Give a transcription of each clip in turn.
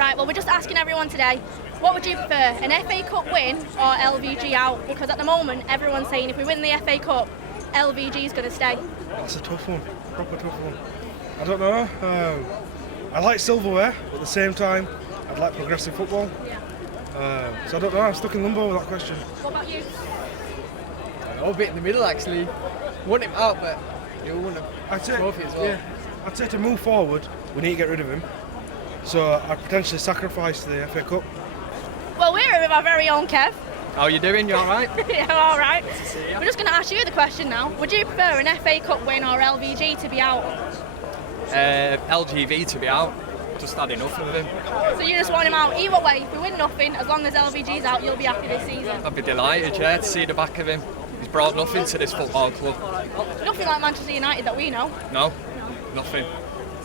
Right, well, we're just asking everyone today, what would you prefer, an FA Cup win or LVG out? Because at the moment, everyone's saying if we win the FA Cup, LVG is going to stay. That's a tough one, proper tough one. I don't know. I like silverware, but at the same time, I'd like progressive football. Yeah. So I don't know, I'm stuck in limbo with that question. What about you? A bit in the middle actually. Want him out, but you want a trophy as well. Yeah, I'd say to move forward, we need to get rid of him. So I'd potentially sacrifice the FA Cup. Well, we're here with our very own Kev. How you doing? You alright? Yeah, all right. We're just going to ask you the question now. Would you prefer an FA Cup win or LVG to be out? LGV to be out. Just had enough of him. So you just want him out either way. If we win nothing, as long as LVG's out, you'll be happy this season. I'd be delighted, yeah, to see the back of him. He's brought nothing to this football club. Nothing like Manchester United that we know. No, nothing.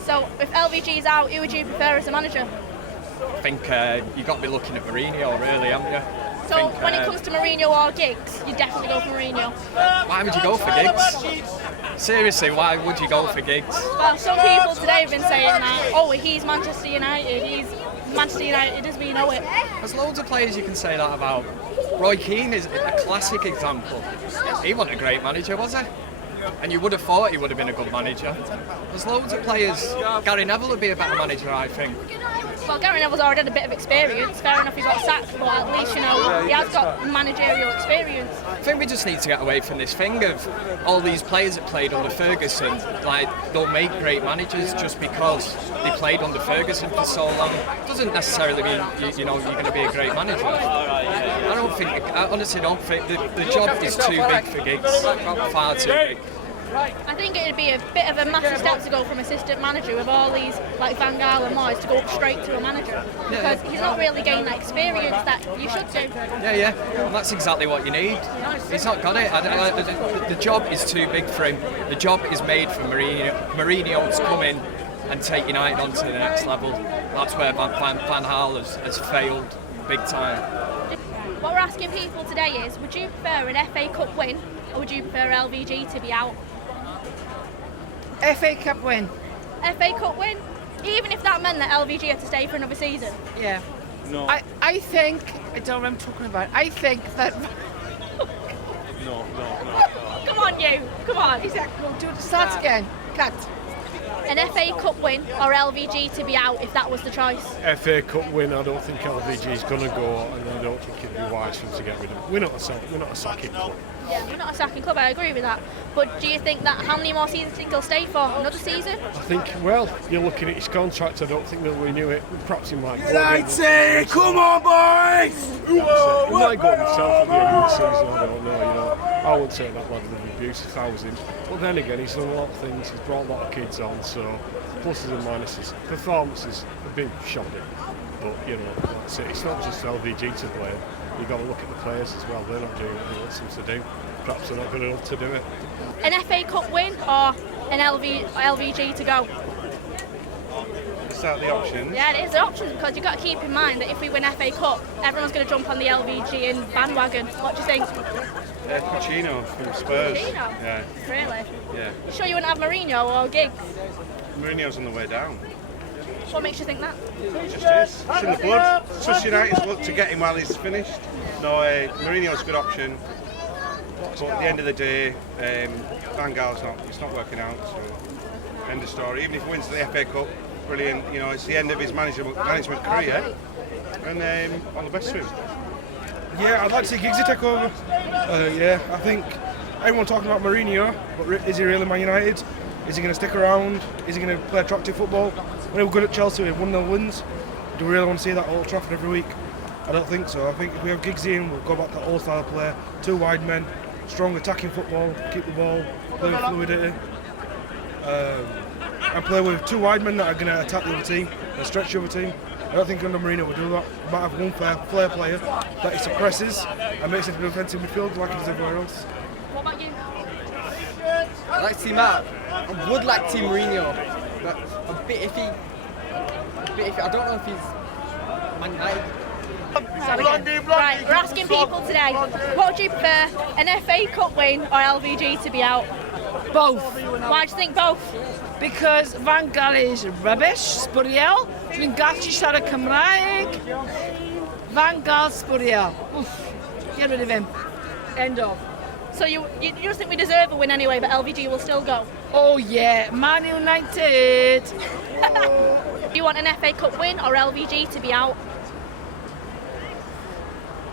So if LVG's out, who would you prefer as a manager? I think you've got to be looking at Mourinho, really, haven't you? So when it comes to Mourinho or Giggs, you definitely go for Mourinho. Why would you go for Giggs? Seriously, why would you go for Giggs? Well, some people today have been saying that, oh, he's Manchester United, he's Manchester United as we know it. There's loads of players you can say that about. Roy Keane is a classic example. He wasn't a great manager, was he? And you would have thought he would have been a good manager. There's loads of players. Gary Neville would be a better manager, I think. Well, Gary Neville's already had a bit of experience. Fair enough, he got sacked, but at least, he has got managerial experience. I think we just need to get away from this thing of all these players that played under Ferguson, like, they'll make great managers just because they played under Ferguson for so long. It doesn't necessarily mean you're going to be a great manager. I honestly don't think the job is too big for Giggs, far too big. I think it'd be a bit of a massive step to go from assistant manager with all these like Van Gaal and Moyes to go up straight to a manager, because he's not really gained that experience that you should do. Yeah, well, that's exactly what you need. He's not got it. The job is too big for him. The job is made for Mourinho to come in and take United on to the next level. That's where Van Gaal has failed big time. What we're asking people today is, would you prefer an FA Cup win or would you prefer LVG to be out? FA Cup win. FA Cup win? Even if that meant that LVG had to stay for another season? Yeah. No. I think, I don't know what I'm talking about, I think that... No. Come on, you. Come on. Exactly. We'll do it. Start again. Cut. An FA Cup win or LVG to be out if that was the choice? FA Cup win, I don't think LVG is going to go, and I don't think it'd be wise for them to get rid of him. We're not a sacking club. Yeah, we're not a sacking club, I agree with that. But do you think that how many more seasons do you think he'll stay for? Another season? I think, well, you're looking at his contract, I don't think they'll renew it. Perhaps he might go. United, come on, boys! He might go himself at the end of the season, I don't know. I wouldn't say that level of abuse if I was him. But then again, he's done a lot of things, he's brought a lot of kids on, so pluses and minuses. Performances have been shoddy, but that's it. It's not just LVG to blame. You've got to look at the players as well. They're not doing what he wants them to do. Perhaps they're not good enough to do it. An FA Cup win or an LVG to go? Is that the options? Yeah, it is the options, because you've got to keep in mind that if we win FA Cup, everyone's going to jump on the LVG and bandwagon. What do you think? Pochettino from Spurs. Mourinho? Yeah. Really? Yeah. You sure you wouldn't have Mourinho or Giggs? Mourinho's on the way down. What makes you think that? It just is. It's in the blood. It's just United's look to get him while he's finished. No, Mourinho's a good option. But at the end of the day, Van Gaal's not working out. So end of story. Even if he wins the FA Cup, brilliant. It's the end of his management career. And all the best to him. Yeah, I'd like to see Giggsy take over. I think everyone's talking about Mourinho, but is he really Man United? Is he going to stick around? Is he going to play attractive football? When he was good at Chelsea with 1-0 wins, do we really want to see that at Old Trafford every week? I don't think so. I think if we have Giggsy in, we'll go back to that old style of play. 2 wide men, strong attacking football, keep the ball, play with fluidity. And play with 2 wide men that are going to attack the other team and stretch the other team. I don't think under Mourinho will do that. He might have one flair player that he suppresses and makes it a defensive midfield like he does everywhere else. What about you? I'd like to see Matt. I would like to see Mourinho, but a bit iffy. I don't know if he's Man United. Right, we're asking people today, what would you prefer, an FA Cup win or LVG to be out? Both. Why do you think both? Because Van Gaal is rubbish, Spuriel, Dwi'n gallu siarad Cymraeg. Van Gaal sbwrio. Get rid of him. End of. So you just think we deserve a win anyway, but LVG will still go? Oh yeah, Man United. Do you want an FA Cup win or LVG to be out?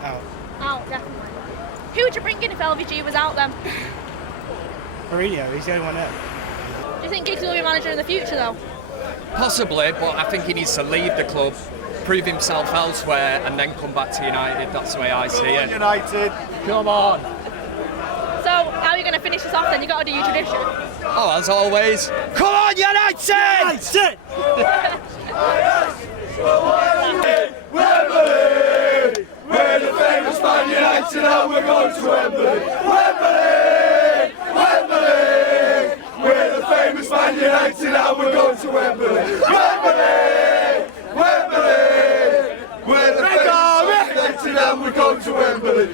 Out. Out, definitely. Who would you bring in if LVG was out then? Mourinho, he's the only one there. Do you think Giggs will be manager in the future though? Possibly, but I think he needs to leave the club, prove himself elsewhere, and then come back to United. That's the way I see it. United. Come on. So, how are you going to finish this off then? You've got to do your tradition. Oh, as always, come on, United! United! Wembley! We're the famous Man United and we're going to Wembley! Wembley! Wembley! We're the famous Man United and we're going to Wembley! Wembley! Wembley! We're the famous Man United and we're going to Wembley!